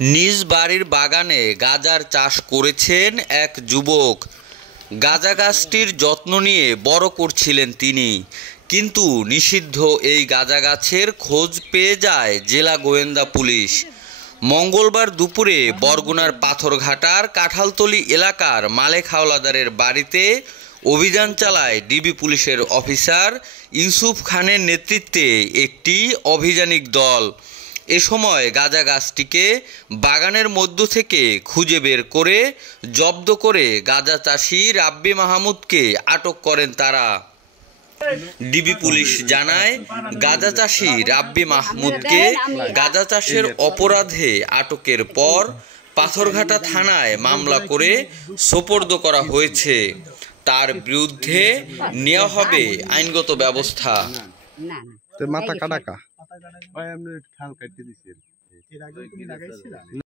নিজ বাড়ির বাগানে গাঁজার চাষ করেছেন এক যুবক। গাঁজা গাছটির যত্ন নিয়ে বড় করছিলেন তিনি, কিন্তু নিষিদ্ধ এই গাঁজা গাছের খোঁজ পেয়ে যায় জেলা গোয়েন্দা পুলিশ। মঙ্গলবার দুপুরে বরগুনার পাথরঘাটার কাঁঠালতলী এলাকার মালেক হাওলাদারের বাড়িতে অভিযান চালায় ডিবি পুলিশের অফিসার ইউসুফ খানের নেতৃত্বে একটি অভিযানিক দল। এ সময় গাঁজা গাছটিকে বাগানের মধ্য থেকে খুঁজে বের করে জব্দ করে গাঁজা চাষি রাব্বি মাহমুদকে আটক করেন তারা। ডিবি পুলিশ জানায়, গাঁজা চাষি রাব্বি মাহমুদকে গাঁজা চাষের অপরাধে আটকের পর পাথরঘাটা থানায় মামলা করে সোপর্দ করা হয়েছে। তার বিরুদ্ধে নেওয়া হবে আইনগত ব্যবস্থা। মাথা কাটা